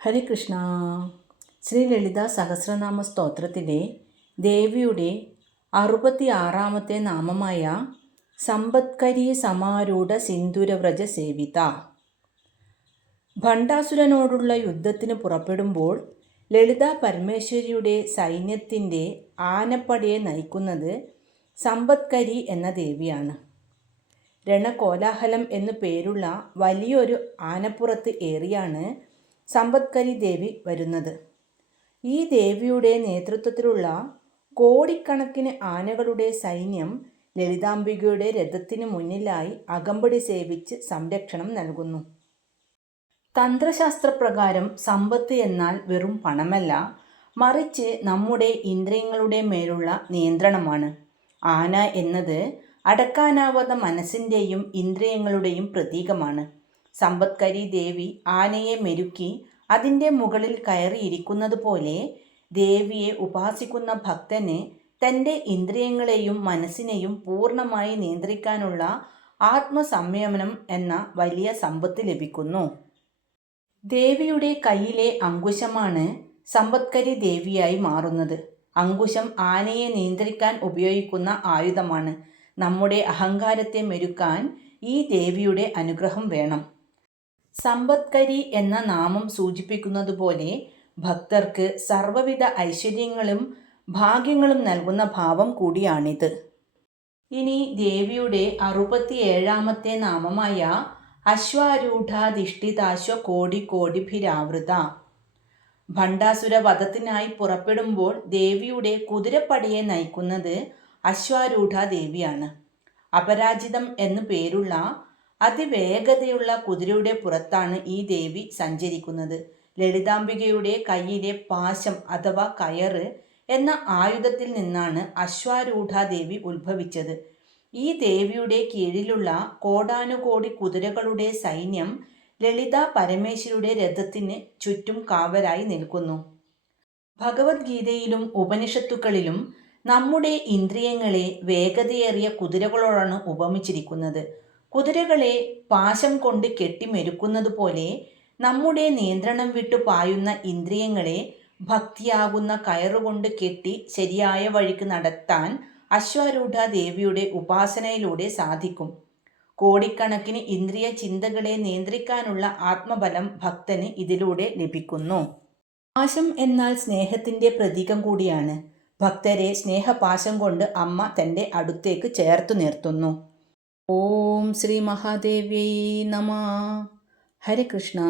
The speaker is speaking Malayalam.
ഹരികൃഷ്ണ. ശ്രീ ലളിതാ സഹസ്രനാമ സ്തോത്രത്തിലെ ദേവിയുടെ 66-ാമത്തെ നാമമായ സമ്പത്കരീ സമാരൂഢ സിന്ദൂരവ്രജ സേവിത. ഭണ്ഡാസുരനോടുള്ള യുദ്ധത്തിന് പുറപ്പെടുമ്പോൾ ലളിതാ പരമേശ്വരിയുടെ സൈന്യത്തിൻ്റെ ആനപ്പടയെ നയിക്കുന്നത് സമ്പത്കരി എന്ന ദേവിയാണ്. രണകോലാഹലം എന്നു പേരുള്ള വലിയൊരു ആനപ്പുറത്ത് ഏറിയാണ് സമ്പത്കരി ദേവി വരുന്നത്. ഈ ദേവിയുടെ നേതൃത്വത്തിലുള്ള കോടിക്കണക്കിന് ആനകളുടെ സൈന്യം ലളിതാംബികയുടെ രഥത്തിന് മുന്നിലായി അകമ്പടി സേവിച്ച് സംരക്ഷണം നൽകുന്നു. തന്ത്രശാസ്ത്രപ്രകാരം സമ്പത്ത് എന്നാൽ വെറും പണമല്ല, മറിച്ച് നമ്മുടെ ഇന്ദ്രിയങ്ങളുടെ മേലുള്ള നിയന്ത്രണമാണ്. ആന എന്നത് അടക്കാനാവാത്ത മനസ്സിൻ്റെയും ഇന്ദ്രിയങ്ങളുടെയും പ്രതീകമാണ്. സമ്പത്കരി ദേവി ആനയെ മെരുക്കി അതിൻ്റെ മുകളിൽ കയറിയിരിക്കുന്നത് പോലെ ദേവിയെ ഉപാസിക്കുന്ന ഭക്തന് തൻ്റെ ഇന്ദ്രിയങ്ങളെയും മനസ്സിനെയും പൂർണ്ണമായി നിയന്ത്രിക്കാനുള്ള ആത്മസംയമനം എന്ന വലിയ സമ്പത്ത് ലഭിക്കുന്നു. ദേവിയുടെ കയ്യിലെ അങ്കുശമാണ് സമ്പത്കരി ദേവിയായി മാറുന്നത്. അങ്കുശം ആനയെ നിയന്ത്രിക്കാൻ ഉപയോഗിക്കുന്ന ആയുധമാണ്. നമ്മുടെ അഹങ്കാരത്തെ മെരുക്കാൻ ഈ ദേവിയുടെ അനുഗ്രഹം വേണം. സമ്പത്കരി എന്ന നാമം സൂചിപ്പിക്കുന്നത് പോലെ ഭക്തർക്ക് സർവ്വവിധ ഐശ്വര്യങ്ങളും ഭാഗ്യങ്ങളും നൽകുന്ന ഭാവം കൂടിയാണിത്. ഇനി ദേവിയുടെ 67-ാമത്തെ നാമമായ അശ്വാരൂഢാധിഷ്ഠിതാശ്വ കോടി കോടിഭിരാവൃത. ഭണ്ഡാസുര വധത്തിനായി പുറപ്പെടുമ്പോൾ ദേവിയുടെ കുതിരപ്പടയെ നയിക്കുന്നത് അശ്വാരൂഢ ദേവിയാണ്. അപരാജിതം എന്നു പേരുള്ള അതിവേഗതയുള്ള കുതിരയുടെ പുറത്താണ് ഈ ദേവി സഞ്ചരിക്കുന്നത്. ലളിതാംബികയുടെ കയ്യിലെ പാശം അഥവാ കയറ് എന്ന ആയുധത്തിൽ നിന്നാണ് അശ്വാരൂഢാദേവി ഉത്ഭവിച്ചത്. ഈ ദേവിയുടെ കീഴിലുള്ള കോടാനുകോടി കുതിരകളുടെ സൈന്യം ലളിതാ പരമേശ്വരിയുടെ രഥത്തിന് ചുറ്റും കാവലായി നിൽക്കുന്നു. ഭഗവത്ഗീതയിലും ഉപനിഷത്തുക്കളിലും നമ്മുടെ ഇന്ദ്രിയങ്ങളെ വേഗതയേറിയ കുതിരകളോടാണ് ഉപമിച്ചിരിക്കുന്നത്. കുതിരകളെ പാശം കൊണ്ട് കെട്ടിമെരുക്കുന്നത് പോലെ നമ്മുടെ നിയന്ത്രണം വിട്ടു പായുന്ന ഇന്ദ്രിയങ്ങളെ ഭക്തിയാകുന്ന കയറുകൊണ്ട് കെട്ടി ശരിയായ വഴിക്ക് നടത്താൻ അശ്വാരൂഢ ദേവിയുടെ ഉപാസനയിലൂടെ സാധിക്കും. കോടിക്കണക്കിന് ഇന്ദ്രിയ ചിന്തകളെ നിയന്ത്രിക്കാനുള്ള ആത്മബലം ഭക്തന് ഇതിലൂടെ ലഭിക്കുന്നു. പാശം എന്നാൽ സ്നേഹത്തിൻ്റെ പ്രതീകം കൂടിയാണ്. ഭക്തരെ സ്നേഹപാശം കൊണ്ട് അമ്മ തൻ്റെ അടുത്തേക്ക് ചേർത്തു നിർത്തുന്നു. ഓം ശ്രീ മഹാദേവ്യൈ നമഃ. ഹരേ കൃഷ്ണ.